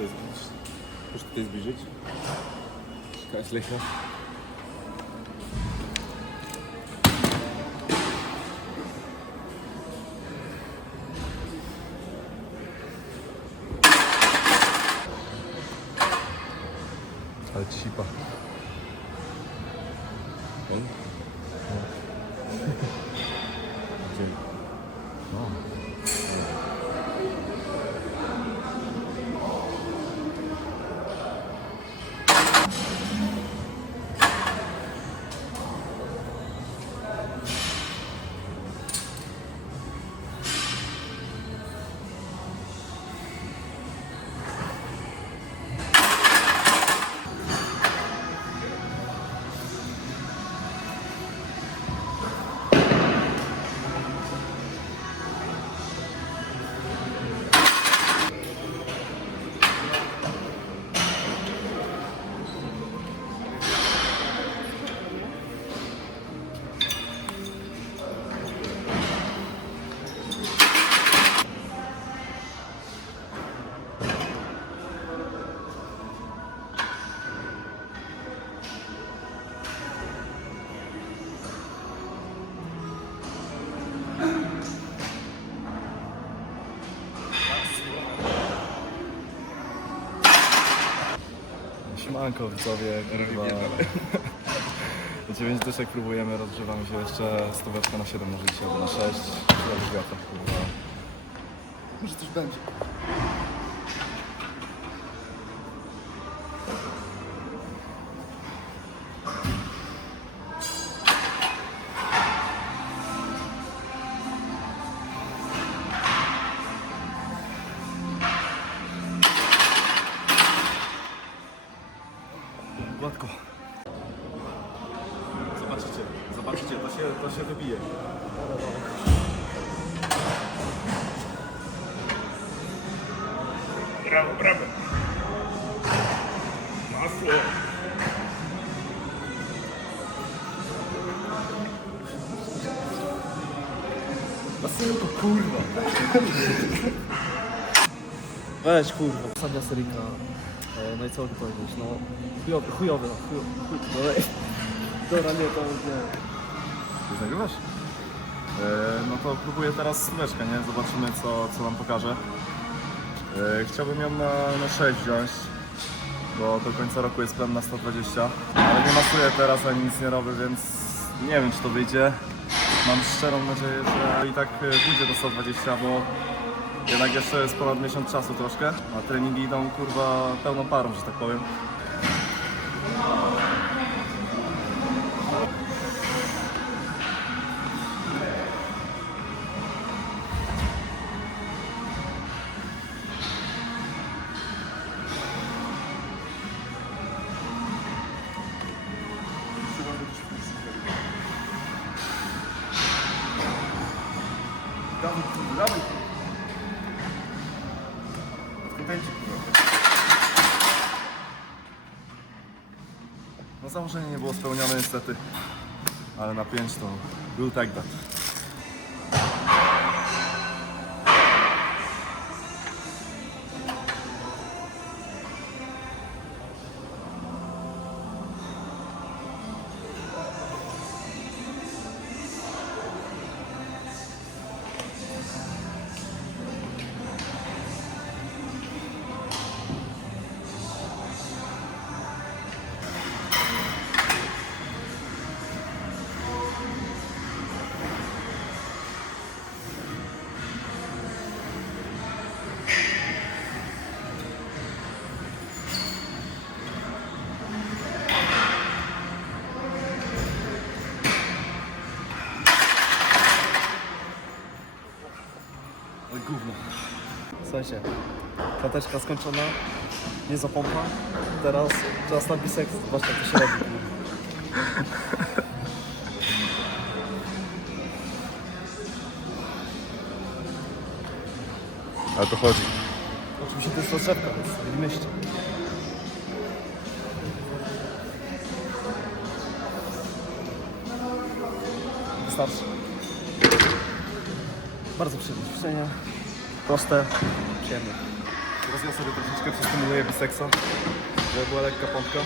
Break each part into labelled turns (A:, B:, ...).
A: Pusht
B: të të
A: zbizhit. Ka
B: është. Siemanko widzowie, kurwa. 9 dyszek próbujemy, rozgrzewamy się jeszcze stóweczkę na 7 może dzisiaj, albo na 6. Zależy wiatr, kurwa.
C: Może coś będzie.
B: Masylko, kurwa.
C: Weź kurwa. Ostatnia seryjka. E, No i co mogę powiedzieć? No chujowy, chujowy, no, chujowy. chujowy. Dobra, nie, to nie.
B: Już nagrywasz? E, no to próbuję teraz stóweczkę, nie? Zobaczymy co, co nam pokaże. E, chciałbym ją na, na 6 wziąć, bo do końca roku jest plan na 120. Ale nie masuję teraz ani nic nie robię, więc nie wiem czy to wyjdzie. Mam szczerą nadzieję, że i tak e, pójdzie do 120, bo jednak jeszcze jest ponad miesiąc czasu troszkę, a treningi idą kurwa pełną parą, że tak powiem. No założenie nie było spełnione niestety, ale na 5 to był tak that.
C: Słuchajcie, klateczka skończona, nie zapompa. Teraz czas na biseks, zobaczcie jak to się robi.
B: Ale to chodzi.
C: Oczywiście to jest rozrzewka, więc nie myślcie. Wystarczy. Bardzo przyjemne ćwiczenie. Proste, przyjemne.
B: Teraz ja sobie troszeczkę przestymuluję biseksa, żeby była lekka pompka.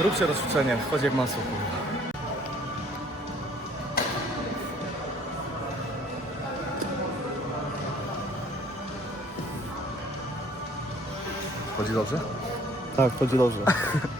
B: Róbcie to ćwiczenie, chodź jak masło. Chodzi dobrze?
C: Tak, chodzi dobrze.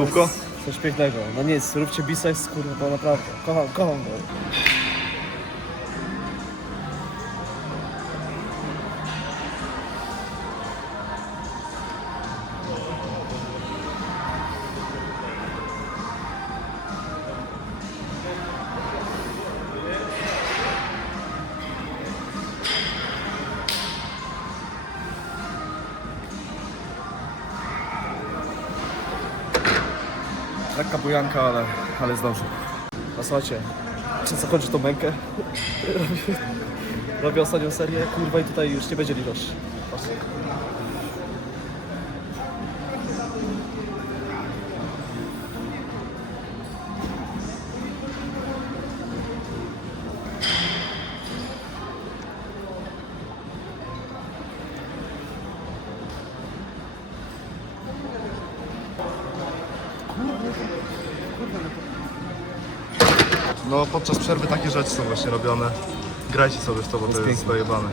B: słówko?
C: Coś pięknego. No nic, róbcie biceps, kurwa, naprawdę. Kocham, kocham go.
B: Lekka bujanka, ale, ale dobrze.
C: A słuchajcie, czy chodzi tą mękę? Robię- Robię ostatnią serię, kurwa i tutaj już nie będzie litości.
B: No podczas przerwy takie rzeczy są właśnie robione. Grajcie sobie w to, bo to jest dojebane.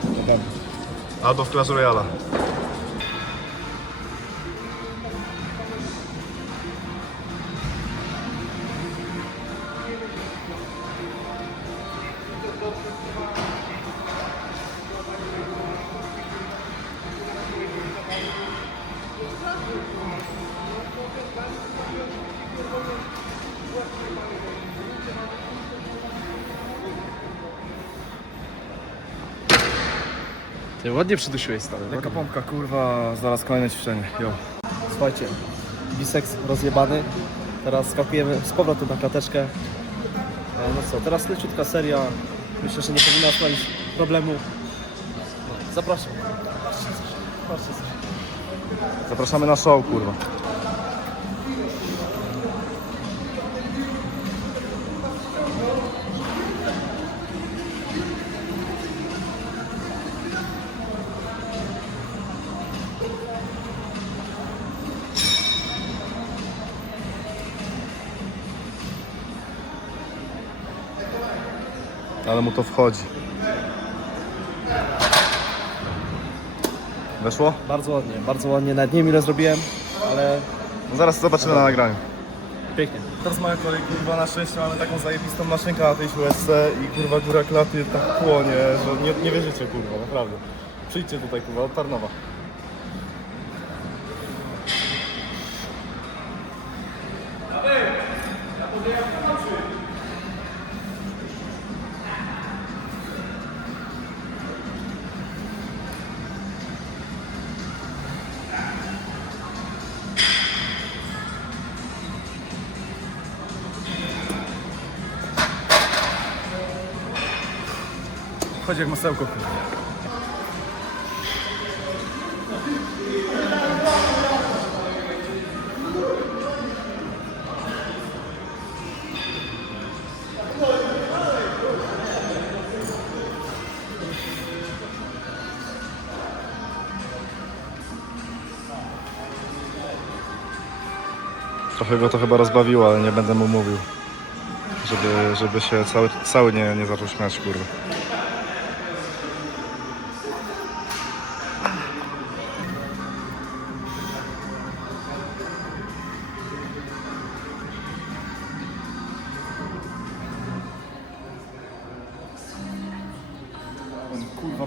B: Albo w Clash Royale.
C: Ty ładnie przydusiłeś stary.
B: Lekka pompka, kurwa, zaraz kolejne ćwiczenie. Jo.
C: Słuchajcie, biceps rozjebany. Teraz skakujemy z powrotem na klateczkę. E, No co, teraz leciutka seria. Myślę, że nie powinna sprawić problemu. No, zapraszam. Patrzcie coś.
B: Zapraszamy na show, kurwa. Ale mu to wchodzi. Weszło?
C: Bardzo ładnie, bardzo ładnie. Nawet nie wiem ile zrobiłem, ale
B: No zaraz zobaczymy na nagraniu.
C: pięknie.
B: Teraz moja kolej, kurwa, na szczęście mamy taką zajebistą maszynkę na tej siłeczce i kurwa góra klaty tak płonie, że nie, nie wierzycie, kurwa, naprawdę. Przyjdźcie tutaj, kurwa, od Tarnowa. Chodź jak masełko. Trochę go to chyba rozbawiło, ale nie będę mu mówił. Żeby, żeby się cały, cały nie, nie zaczął śmiać, kurwa.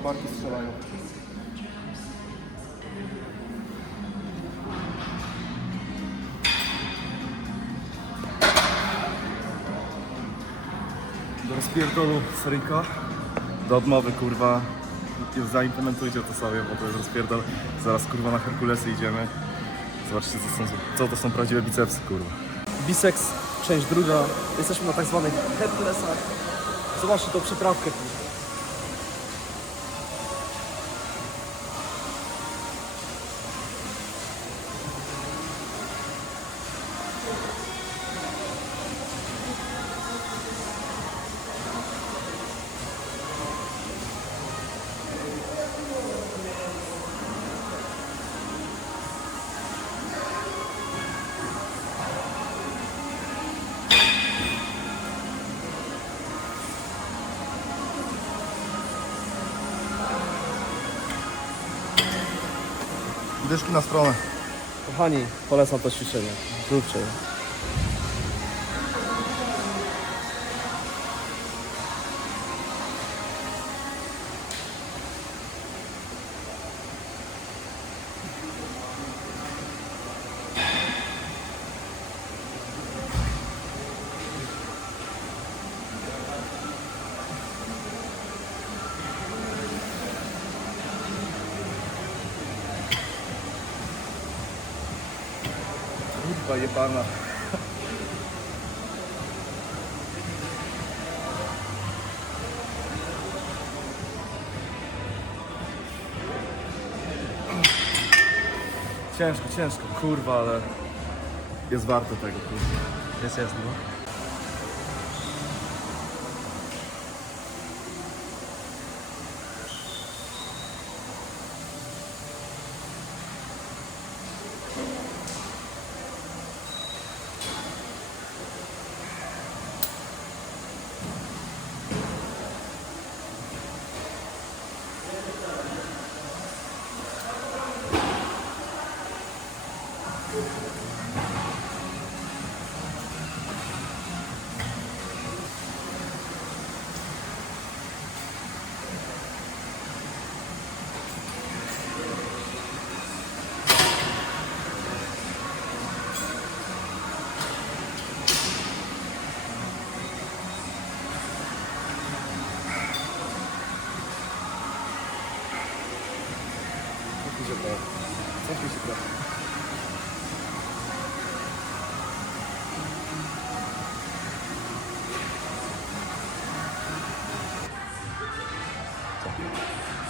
B: barki strzelają. Do rozpierdolu seryjka. Do odmowy kurwa. Zaimplementujcie to sobie, bo to jest rozpierdol. Zaraz kurwa na Herkulesy idziemy. Zobaczcie co, są, co to są prawdziwe bicepsy kurwa.
C: Biceps, część druga. Jesteśmy na tak zwanych Herkulesach. Zobaczcie tą przyprawkę.
B: Dyszki na stronę.
C: Kochani, polecam to ćwiczenie. Zróbcie je.
B: Jebana. Ciężko, ciężko, kurwa, ale jest warte tego, kurwa.
C: Jest, jest, no.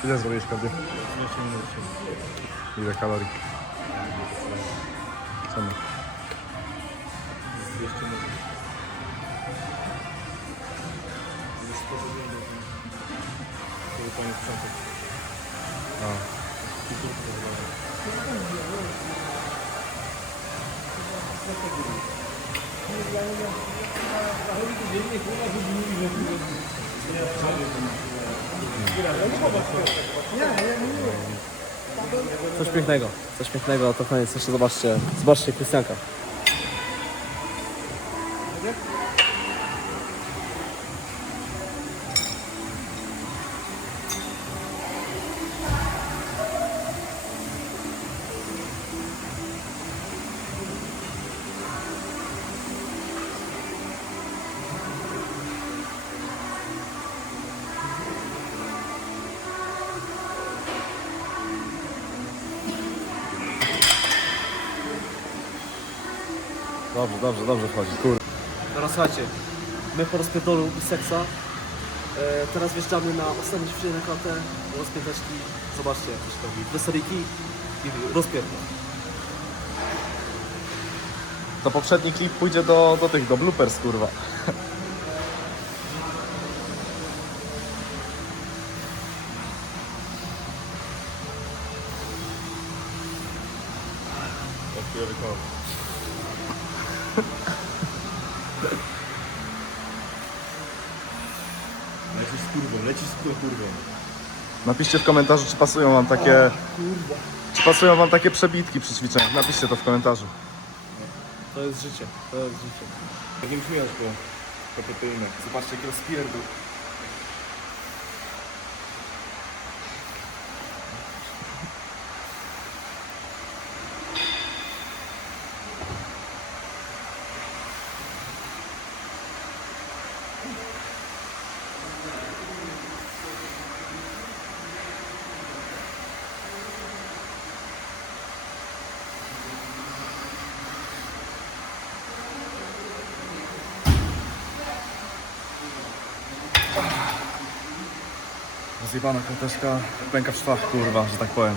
B: Ile zrobiłeś kardio?
A: 15 minut.
B: Ile kalorii? Co my?
A: 200 minut. Już
C: Coś pięknego, coś pięknego, to koniec. Jeszcze zobaczcie, zobaczcie Krystianka. Dobrze, dobrze, dobrze wchodzi, kur... Teraz słuchajcie, my po rozpierdolu seksa, e, teraz wjeżdżamy na ostatnie ćwiczenie na klatę, rozpięteczki, zobaczcie jak to się robi, dwie seryjki i rozpierdol.
B: To poprzedni klip pójdzie do, do tych, do bloopers, kurwa. Chujowy kolor.
A: Lecisz z kurwą, lecisz z kurwą.
B: Napiszcie w komentarzu, czy pasują wam takie... Czy pasują wam takie przebitki przy ćwiczeniach? Napiszcie to w komentarzu.
C: To jest życie, to jest życie.
A: Jak nie śmiesz, bo. Zobaczcie, jaki rozpierdol.
B: Rozjebana klateczka, pęka w szwach, kurwa, że tak powiem.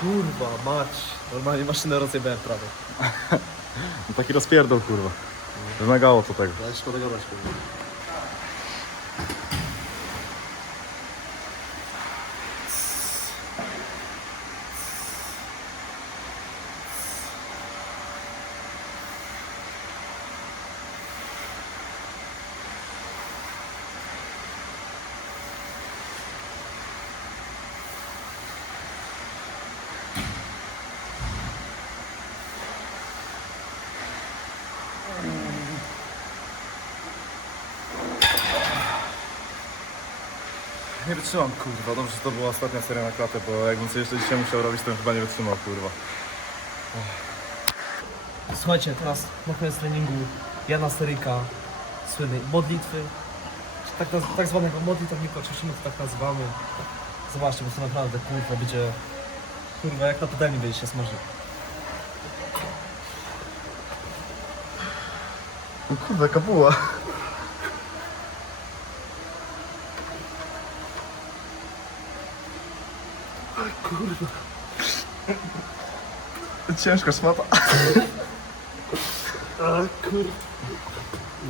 A: Kurwa,
C: mać. Normalnie maszynę rozjebałem prawie.
B: Taki rozpierdol, kurwa. Wymagało to tego.
C: Gadać pewnie.
B: Nie wytrzymam, kurwa. Dobrze, że to była ostatnia seria na klatę, bo jakbym coś jeszcze dzisiaj musiał robić, to bym chyba nie wytrzymał, kurwa.
C: Słuchajcie, teraz na koniec treningu Jana Steryka, słynnej modlitwy, czy tak, naz- tak zwanego modlitewnika, oczywiście my to tak nazywamy. Zobaczcie, bo to naprawdę kurwa będzie, kurwa jak na patelni będzie się smażył.
B: No kurwa, kapuła.
C: Kurwa.
B: Ciężka szmata.
C: A kurwa.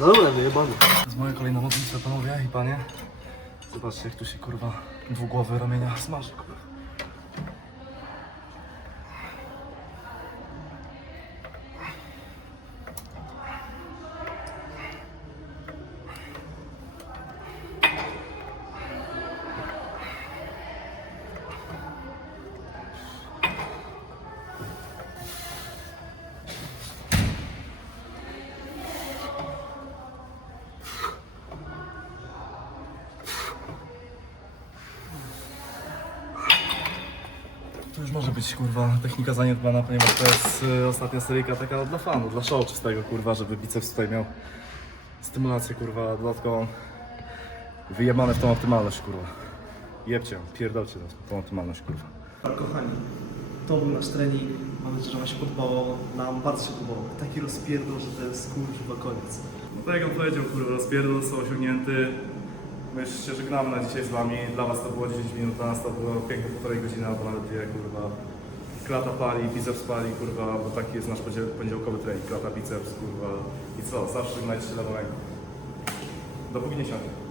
C: Dobra, wyjebany.
B: To jest moja kolejna modlitwa, panowie i panie. Zobaczcie, jak tu się, kurwa, dwugłowy ramienia smaży, kurwa. Być kurwa technika zaniedbana, ponieważ to jest y, ostatnia seryjka taka dla fanów, dla show czystego kurwa, żeby biceps tutaj miał stymulację kurwa dodatkową. Wyjebane w tą optymalność kurwa. Jebcie, pierdolcie tą- tą optymalność kurwa.
C: Kochani, to był nasz trening. Mam nadzieję, że Wam się podobało. Nam bardzo się podobało. Taki rozpierdol, że to jest kurwa koniec.
B: No tak jak on powiedział kurwa, rozpierdol został osiągnięty. My się żegnamy na dzisiaj z wami. Dla was to było 10 minut, dla nas to było piękne półtorej godziny, albo nawet dwie kurwa. Klata pali, biceps pali, kurwa, bo taki jest nasz poniedziałkowy trening. Klata, biceps, kurwa. I co? Zawsze żegnajcie się lewą ręką. Dopóki nie siądzie.